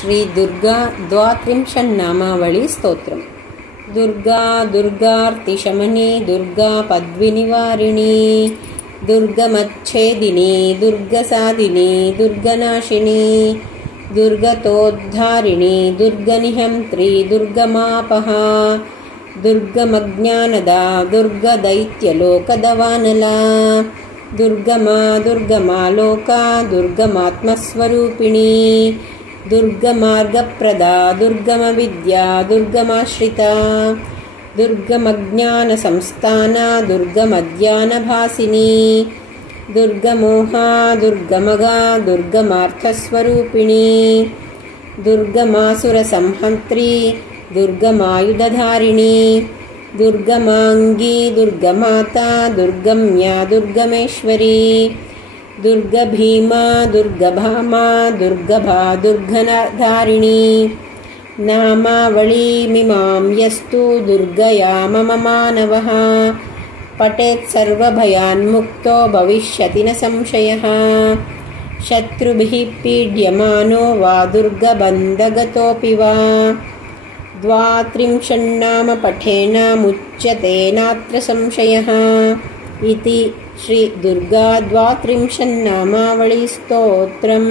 श्री दुर्गा द्वात्रिंशन्नामावली स्तोत्रम्। दुर्गा दुर्गार्तिशमनी दुर्गा पद्विनिवारिणी दुर्गमच्छेदिनी दुर्गसादिनी दुर्गनाशिनी दुर्गतोद्धारिणी दुर्गनिहन्त्री दुर्गमापहा दुर्गमज्ञानदा दुर्गदैत्यलोकदवानला दुर्गमा दुर्गमालोका दुर्गमात्मस्वरूपिणी दुर्गमार्गप्रदा दुर्गमविद्या दुर्गमाश्रिता दुर्गमज्ञानसंस्थाना दुर्गमज्ञानभासिनी दुर्गमोहा दुर्गमगा दुर्गमार्थस्वरूपिणी दुर्गमासुरसंहन्त्री दुर्गमायुधधारिणी दुर्गमांगी दुर्गमाता दुर्गम्या दुर्गमेश्वरी दुर्गभीमा दुर्गभामा दुर्गभा दुर्गधारिणी नामावलीमिमां यस्तु दुर्गया मम मानवः पठेत् सर्वभयान्मुक्तो भविष्यति न संशयः शत्रुभिः पीड्यमानो वा दुर्गबन्धगतोऽपि वा द्वात्रिंशन्नाम पठेनामुच्यते नात्र संशयः इति श्री दुर्गा द्वात्रिंशन्नामावली स्तोत्रम्।